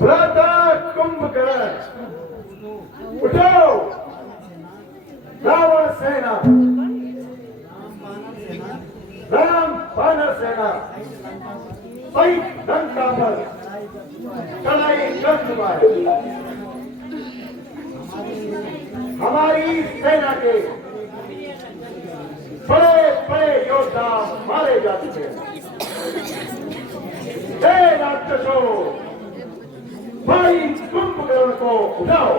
प्रातः कुंभकर्ण उठो, रावण सेना, राम बानर सेना, लंका पर चढ़ाई कर चुका है। हमारी सेना के बड़े बड़े योद्धा मारे जा चुके हैं। हे राक्षसों, भाई कुंभकर्ण को उठाओ।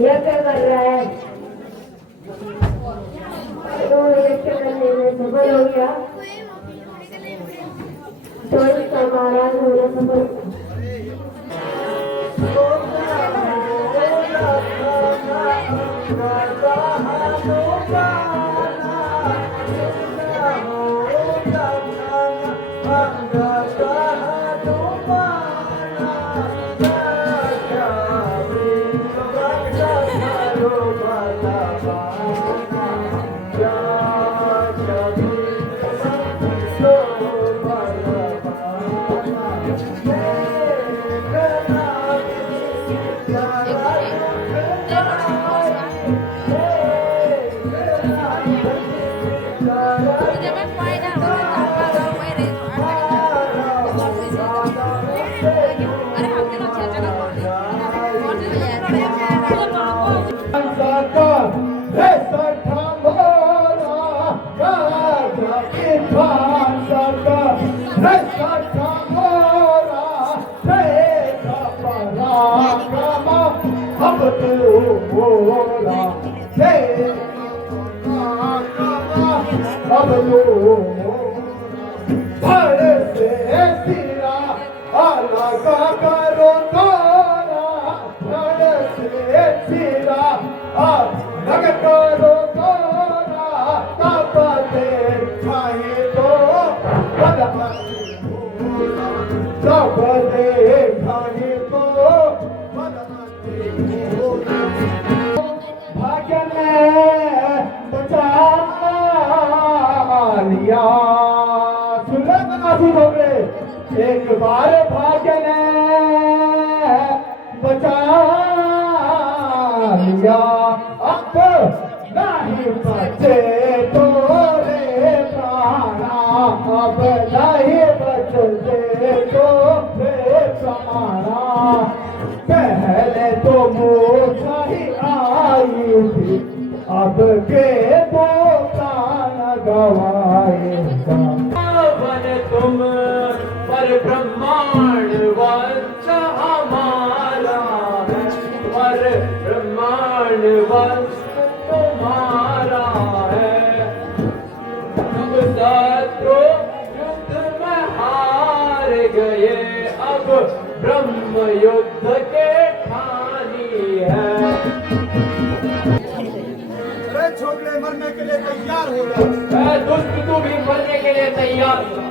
यह क्या कर रहा है? तो इलेक्शन करने में सफल हो गया तो इसका महाराज होना सफल। लिया अब नहीं बचे तो रे प्राणा अब नहीं बचते तो रे समाना पहले तो मूर्छा ही आई थी अब के दो प्राण गवाएगा बन तुम पर ब्रह्मांड वंश हमारा है पर ब्रह्मांड वंश तुम्हारा है तुम शत्रु युद्ध में हार गए अब ब्रह्म युद्ध के ठानी है छोटे मरने के लिए तैयार हो रहा दुष्ट तू भी मरने के लिए तैयार हो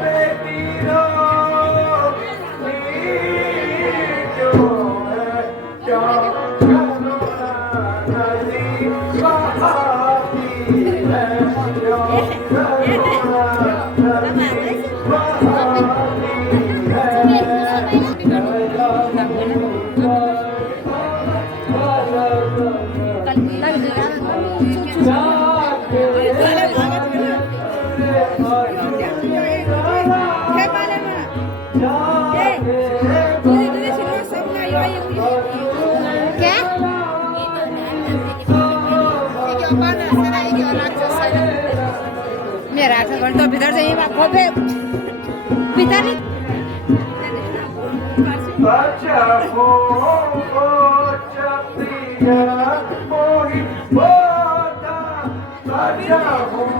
बेटी रो क्यों है क्या करुणा नदी बहाती है क्यों करुणा नदी बहाती मेरा तो भीतर से भीतर नहीं Baca baca pria mohi bota baca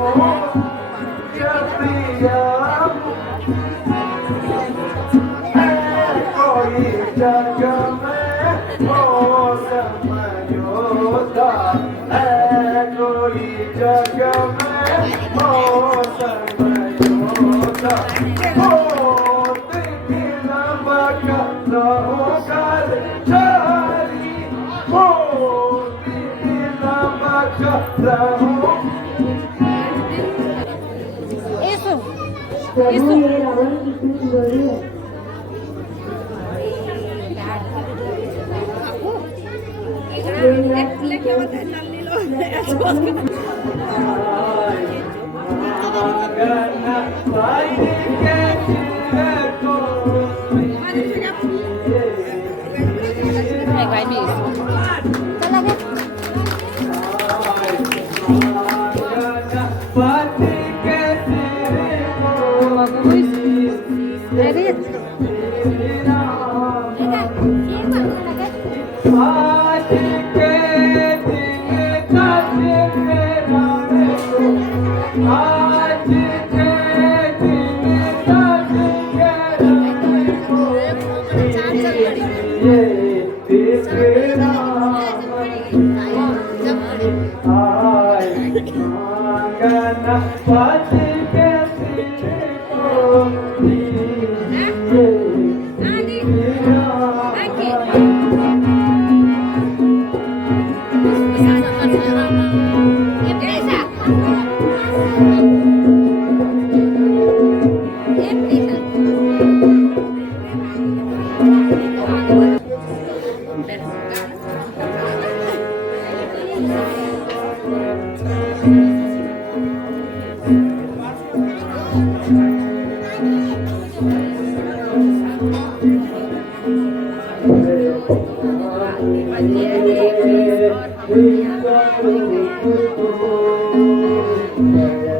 baca pria koi jaga mein samajhota koi jaga mein samajhota eso प्रभु ये रावण की पीठ बड़ी है vai mesmo.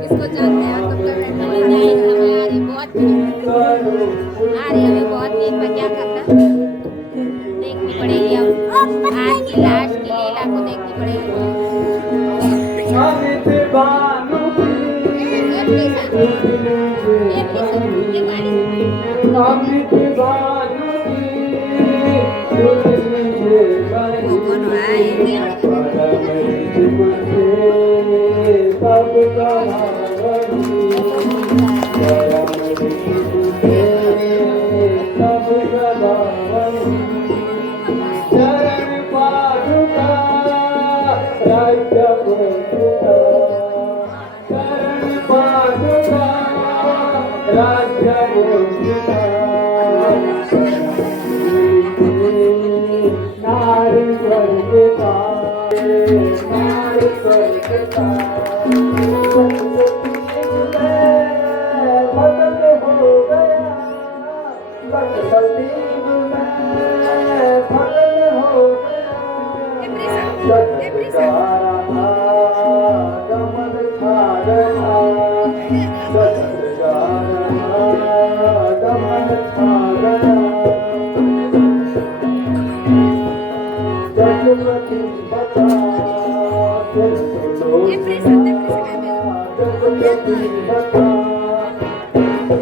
इसको जानते हैं कब तक नहीं हमारी बहुत अरे हमें बहुत दिन पर क्या करना देखनी पड़ेगी अब आज की लाश की लीला को देखनी पड़ेगी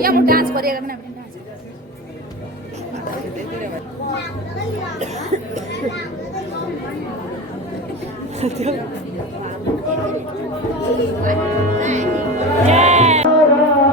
या मग डान्स करूया ना आपण डान्स Yeah.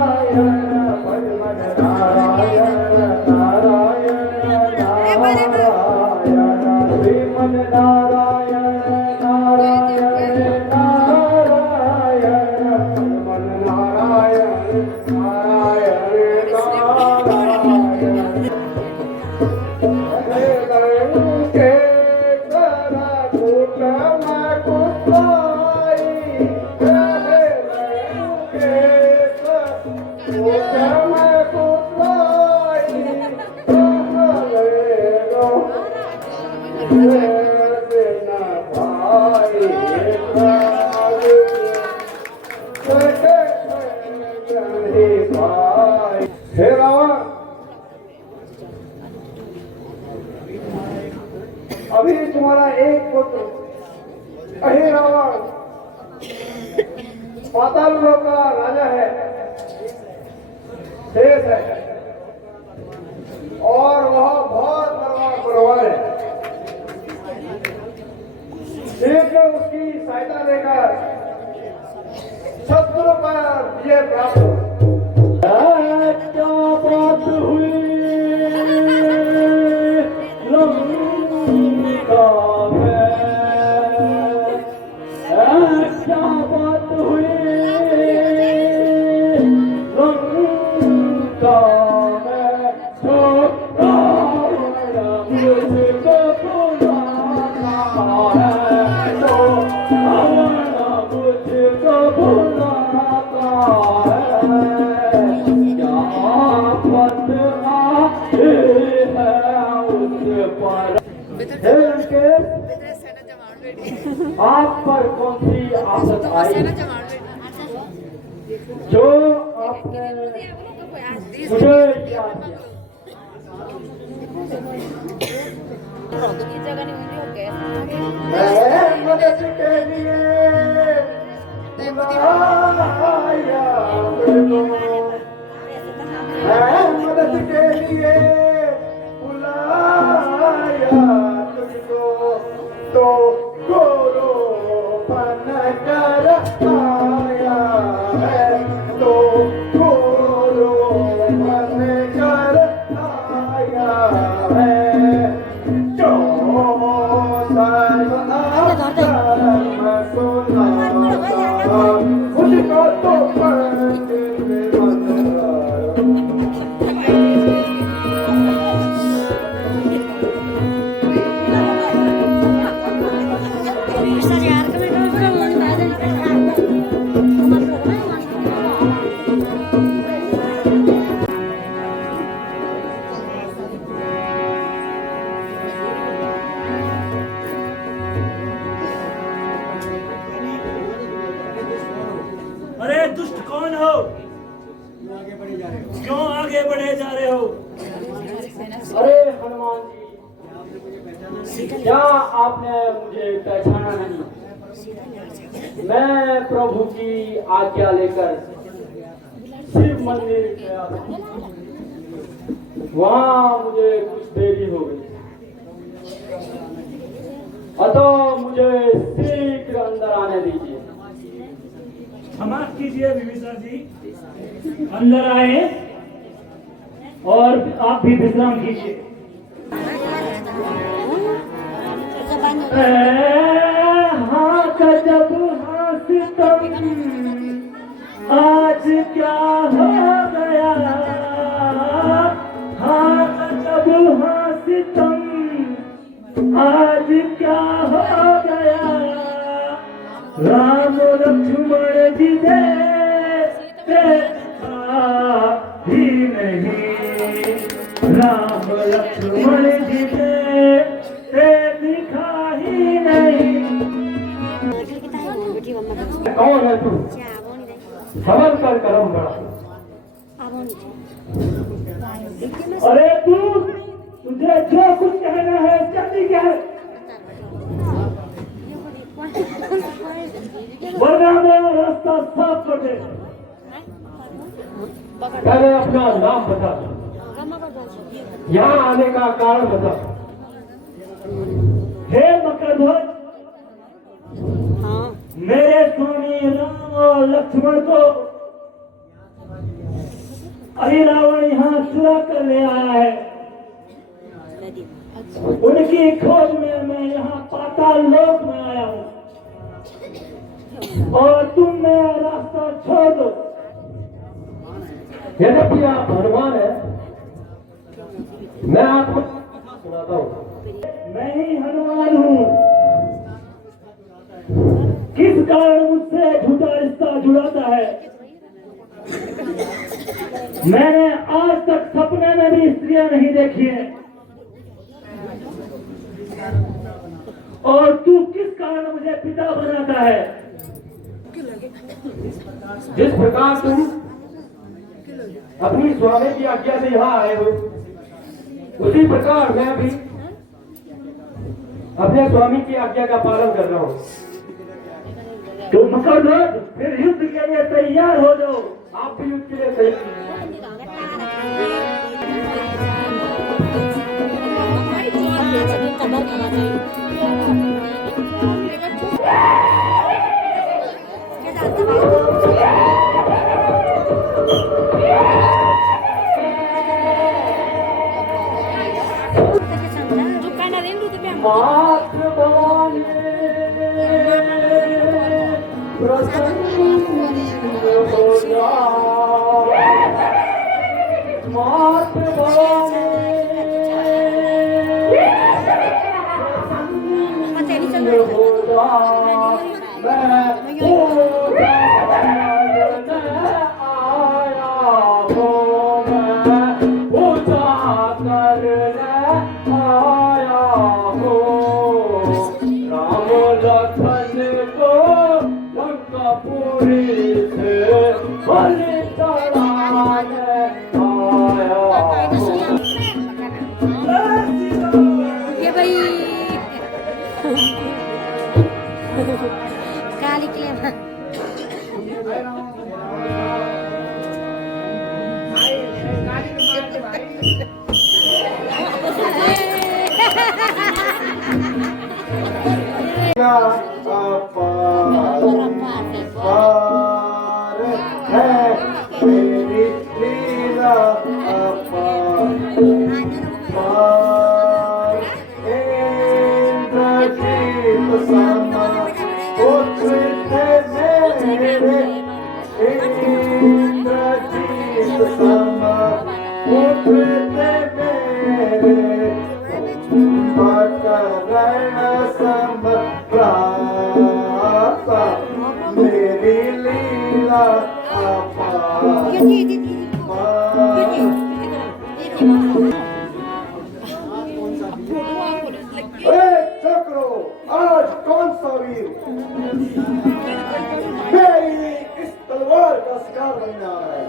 हे रावण, अभी तुम्हारा एक पुत्र अहे रावण पाताल लोक का राजा है, शेष है, और वह बहुत बलवान है। शीघ्र उसकी सहायता लेकर शत्रु पर विजय प्राप्त हो। क्या बात हुई लंका में, क्या बात हुई लंका में, जो रावण मुझको बुलाता है, जो रावण मुझको बुलाता है, क्या आफत आई है उस पर। हे लंकेश, आप पर कौन सी आफत आई जो आपने मुझे याद किया? मैं मदद के लिए बुलाया तुझको, मैं मदद के लिए बुलाया तुझको, तो गोरोपन कर आया है, तो गोरोपन कर आया है, जो सर्व आधर्म सुनाता मुझको तो पंडित अरे दुष्ट कौन हो? क्यों आगे बढ़े जा रहे हो? अरे हनुमान जी, क्या आपने मुझे पहचाना नहीं? मैं प्रभु की आज्ञा लेकर शिव मंदिर गया था, वहाँ मुझे कुछ देरी हो गई, अतः मुझे शीघ्र अंदर आने दीजिए। क्षमा कीजिए विभीषण जी, अंदर आए और आप भी विश्राम कीजिए। हाँ जब हाँ सितम आज क्या हो गया, हाँ जब हाँ सितम आज क्या हो गया, राम लक्ष्मण जी ने देखा ही नहीं, राम लक्ष्मण जी ने देखा ही नहीं। कौन है तू? समझ कर करम बड़ा। अरे तुझे जो कुछ कहना है जल्दी कह, वरना मेरा रास्ता साफ कर दे। पहले अपना नाम बता, यहाँ आने का कारण बता। हे मकरध्वज, मेरे स्वामी राम और लक्ष्मण को अहि रावण यहाँ चुरा कर ले आया है। उनकी खोज में मैं यहाँ पाताल लोक में आया हूँ, और तुम मेरा रास्ता छोड़ दो। यद्यपि आप हनुमान है, मैं आपको सुनाता हूँ। मैं ही हनुमान हूँ। किस कारण मुझसे झूठा रिश्ता जुड़ाता है? मैंने आज तक सपने में भी स्त्रियां नहीं देखी हैं। और तू किस कारण मुझे पिता बनाता है? जिस प्रकार तुम अपनी स्वामी की आज्ञा से यहाँ आए हो, उसी प्रकार मैं भी अपने स्वामी की आज्ञा का पालन कर रहा हूँ। तो मकरध्वज, फिर युद्ध के लिए तैयार हो जाओ। आप भी युद्ध के लिए तैयार। मात्र भवानी प्रसन्न हो जा, मात्र भवानी प्रसन्न हो जा। मैं पूजा करने आया हूँ, मैं पूजा करने आया हूँ। राम लखन को लंकापुरी से बलि चढ़ाने आया हूँ। ये भाई काली के लिए पार है मेरी लीला अपार, पार इंद्रजीत समा पुत्र थे मेरे, इंद्रजीत समा पुत्र थे मेरे। मकरण सम्राता मेरी लीला अपार। चक्रो, आज कौन सा वीर मेरी इस तलवार का शिकार बनना है?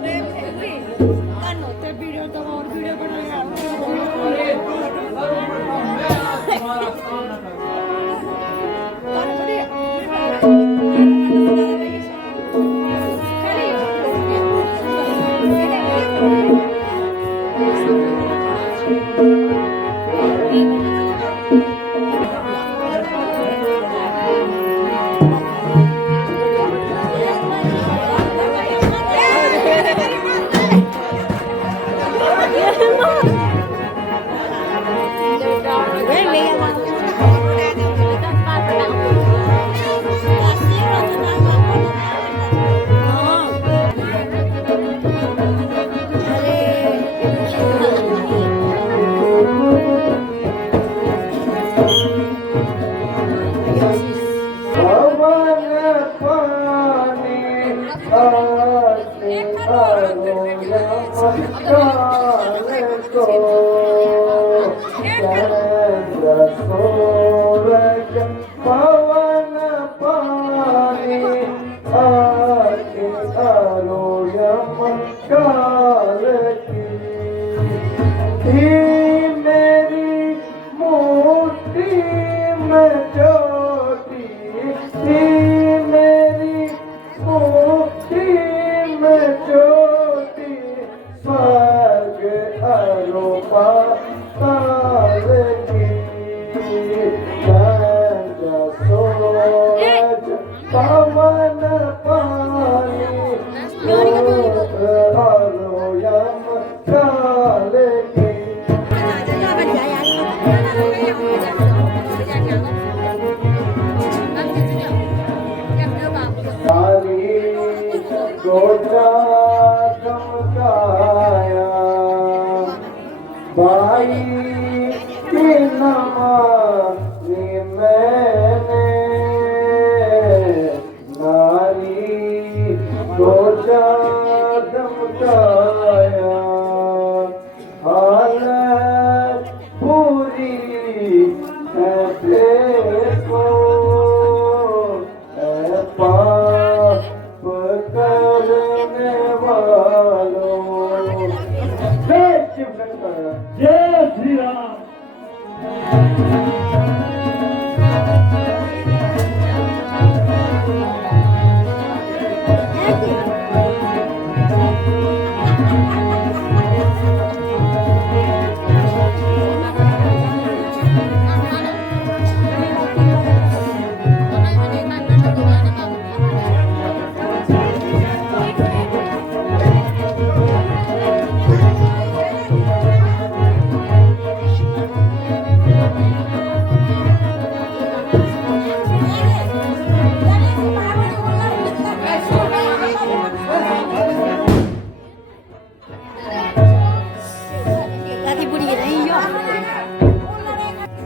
पवन पानी आके आलो यम काल की, मेरी मूर्ति में ज्योति, मेरी मूर्ति में ज्योति, स्वर्ग अरोपा ताल की। पवन पानी आलो यम काल की। भाई की न मानी मैंने, नारी को धमकाया, हालत पूरी है देखो, है पाप करने वालों। जय शिव शंकर, जय श्री राम।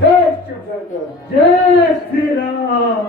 जय शिव शंकर, जय श्री राम।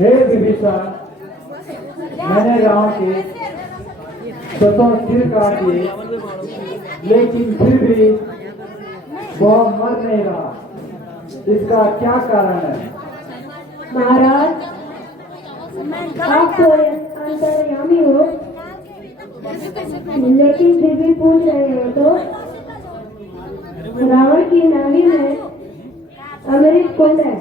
हे विभीषण, मैंने रावण के 7 सिर काट लिए, लेकिन फिर भी वह मर नहीं रहा। इसका क्या कारण है? महाराज, आप तो अंतर्यामी हो, लेकिन फिर भी पूछ रहे हैं तो रावण की नाभि में अमृत कुंड है।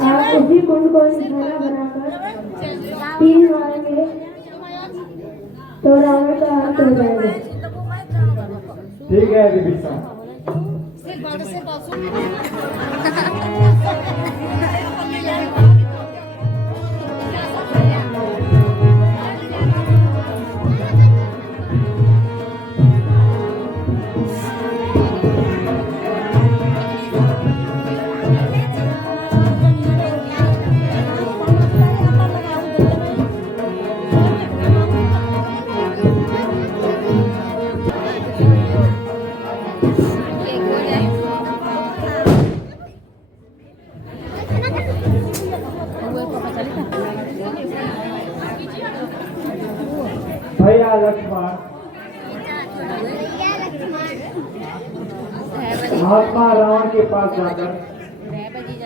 आप उसी कुंड को निशाना बनाकर 3 मारेंगे तो रावण का अंत हो जाएगा। ठीक है विभीषण। भैया लक्ष्मण, महात्मा रावण के पास जाकर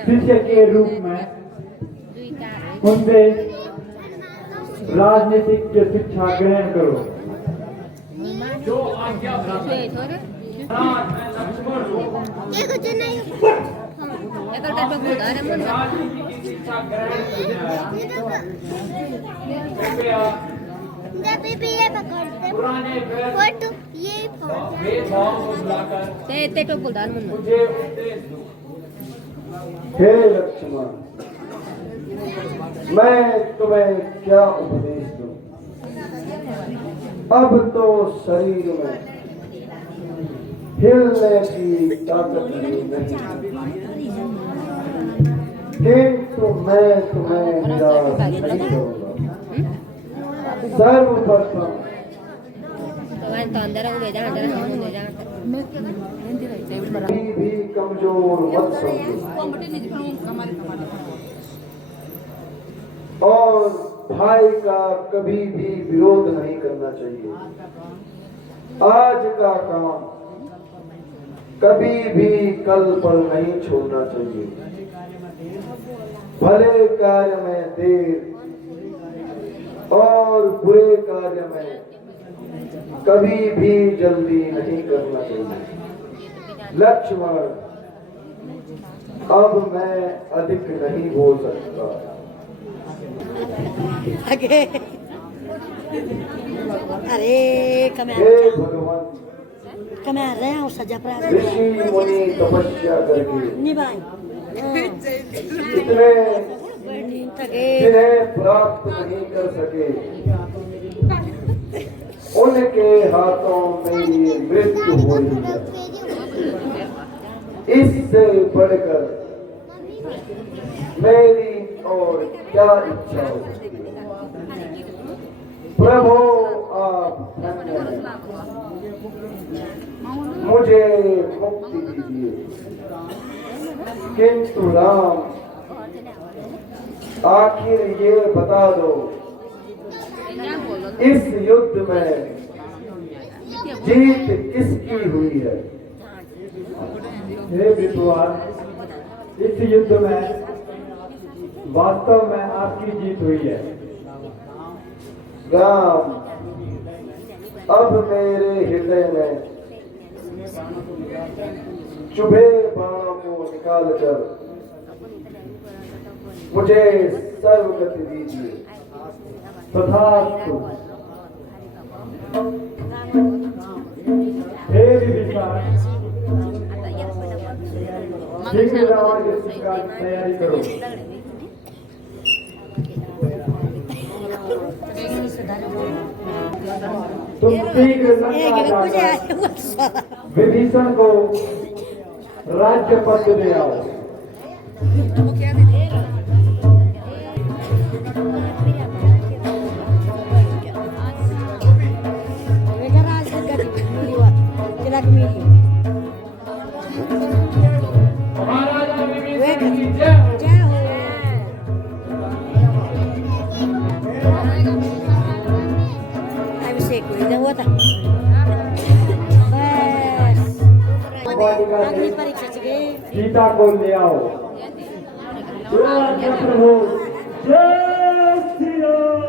शिष्य के रूप में उनसे राजनीतिक शिक्षा ग्रहण करो। जो आज्ञा राजनीति की शिक्षा ग्रहण पुराने भेदभाव को भुलाकर मुझे उपदेश दो। हे लक्ष्मण, मैं तुम्हें क्या उपदेश दूं? अब तो शरीर में हिलने की ताकत नहीं, किंतु मैं तुम्हें निराश नहीं करूंगा। सर्वप्रथम भी कमजोर मत समझो और भाई का कभी भी विरोध नहीं करना चाहिए। आज का काम कभी भी कल पर नहीं छोड़ना चाहिए। भले कार्य में देर और बुरे कार्य में कभी भी जल्दी नहीं करना चाहिए। लक्ष्मण, अब मैं अधिक नहीं बोल सकता। अरे हे भगवान, कमर रहे हैं सजा प्राप्त ऋषि मुनि तपस्या करके निभाए इतने जिन्हें प्राप्त नहीं कर सके, उनके हाथों में ये मृत्यु हो रही है। इससे बढ़कर मेरी और क्या इच्छा हो सकती है। प्रभु आप धन्य हैं, मुझे मुक्ति दीजिए। किंतु राम, आखिर ये बता दो, इस युद्ध में जीत किसकी हुई है? हे विद्वान, इस युद्ध में वास्तव में आपकी जीत हुई है। राम, अब मेरे हृदय में चुभे बाणों को निकालकर मुझे सर्वगति दीजिए। तथास्तु। हे विभीषण, शीघ्र रावण के शिकार की तैयारी करो। तुम शीघ्र लंका जाकर विभीषण को राज्य पद दे आओ। सीता को ले आओ। जय प्रभु, जय श्री राम।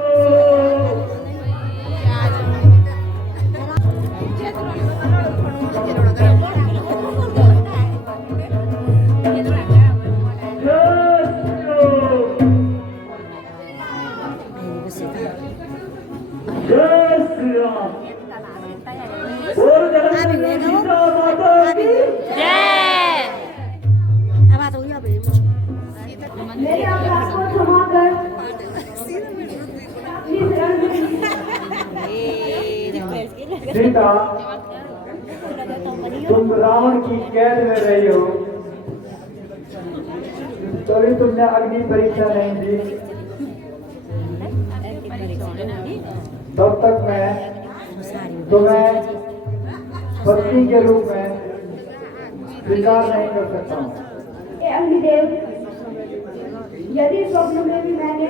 जय श्री राम। और जगन्नाथ सीता माता की मेरे अपराध को क्षमा कर इस रण में सीता, तुम रावण की कैद में रही हो, तभी तुमने अग्नि परीक्षा नहीं दी। तब तक मैं तुम्हें पत्नी के रूप में स्वीकार नहीं कर सकता हूँ। हे अग्निदेव, यदि स्वप्न में भी मैंने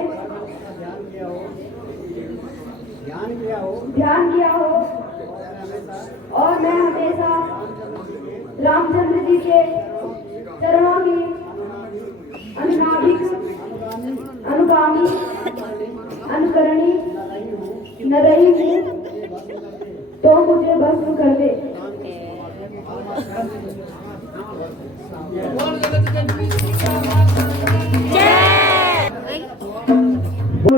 ध्यान किया हो और मैं हमेशा रामचंद्र जी के चरणों की अनुनाभिक, अनुगामी, अनुकरणी न रही हूँ, तो मुझे भस्म कर दे।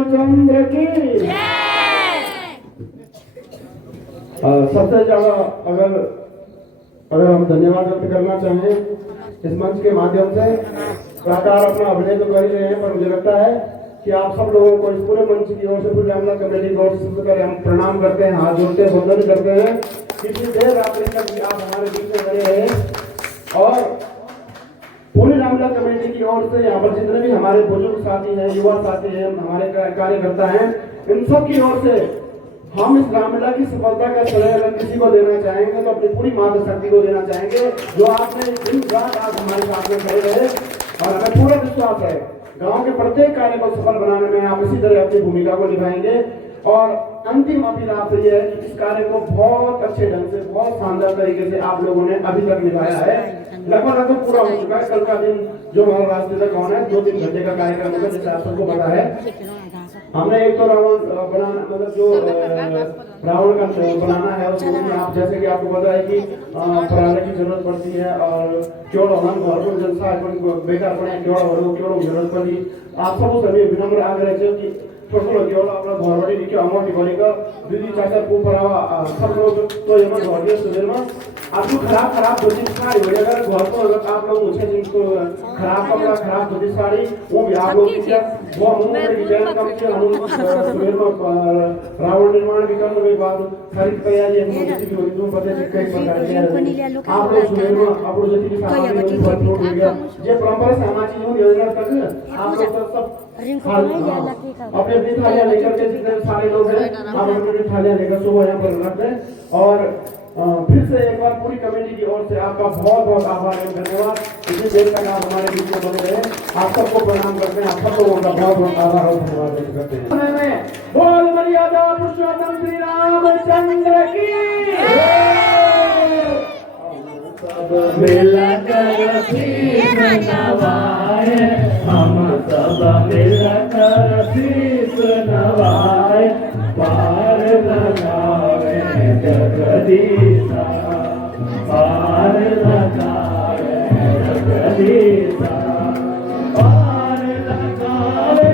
चंद्र की सबसे ज्यादा अगर हम धन्यवाद व्यक्त करना चाहें इस मंच के माध्यम से, कलाकार अपना अभिनय तो कर ही रहे हैं, पर मुझे लगता है कि आप सब लोगों को इस पूरे मंच की ओर से, पूरी रामला कमेटी की ओर से हम प्रणाम करते हैं, हाथ जोड़ते हैं, वंदन करते हैं। इतनी देर रात्रि तक भी आप हमारे बीच में बने रहे और पूरी रामला कमेटी की ओर से यहाँ पर जितने भी हमारे बुजुर्ग साथी हैं, युवा साथी हैं, हमारे कार्यकर्ता हैं, इन सब की ओर से हम इस रामलीला की सफलता का श्रेय अगर किसी को देना चाहेंगे तो अपनी पूरी माता शक्ति को देना चाहेंगे, जो आपने दिन रात आज हमारे साथ में खड़े रहे। और हमें पूरा विश्वास है गांव के प्रत्येक कार्य को सफल बनाने में आप इसी तरह अपनी भूमिका को निभाएंगे और अंतिम अपील आपसे ये है कि इस कार्य को बहुत अच्छे ढंग से, बहुत शानदार तरीके से आप लोगों ने अभी तक निभाया है। लगभग पूरा हो चुका है। कल का दिन जो हमारा रास्ते तक होना है 2-3 घंटे का कार्यक्रम होगा, जैसे आप सबको पता है। हमने एक तो रावण बनाना, मतलब जो रावण का बनाना है उसमें आप, जैसे कि आपको पता है कि पराले की जरूरत पड़ती है और केवल हम घर को जनता बेकार पड़े केवल जरूरत पड़ी। आप सब सभी विनम्र आग्रह है कि ठुलो केवल अपना घरबाट निकै अमाउन्ट गरेको 2-4 को परावा सब लोग तो यमा घरले सुनेरमा आफ्नो खराब होती साड़ी हो अगर घर को अगर आप लोग मुझे जिनको खराब कपड़ा खराब होती साड़ी वो भी आप लोग क्या वो हम विचार कम के हम सुनेरमा रावण निर्माण भी करने के बाद सारी तैयारी हम जति भी होती पता है कई प्रकार के आप लोग सुनेरमा आप लोग जति भी सामग्री भरपूर हो गया ये परंपरा सामाजिक योजना करते आप लोग सब अपने अपनी थालियां लेकर के जितने सारे लोग हैं आप अपनी थालियां लेकर सुबह यहाँ पर रख दें। और फिर से एक बार पूरी कमेटी की ओर से आपका बहुत बहुत आभार एवं धन्यवाद। इतनी देर तक आप हमारे बीच में बने रहे, आप सबको प्रणाम करते हैं। आप सब लोगों का बहुत बहुत आभार और धन्यवाद व्यक्त करते हैं। बोल मर्यादा पुरुषोत्तम श्री रामचंद्र की सब मिलकर शीश नवाए, हम सब मिलकर शीश नवाए, पार लगावे जगदीशा, पार लगावे जगदीशा, पार लगावे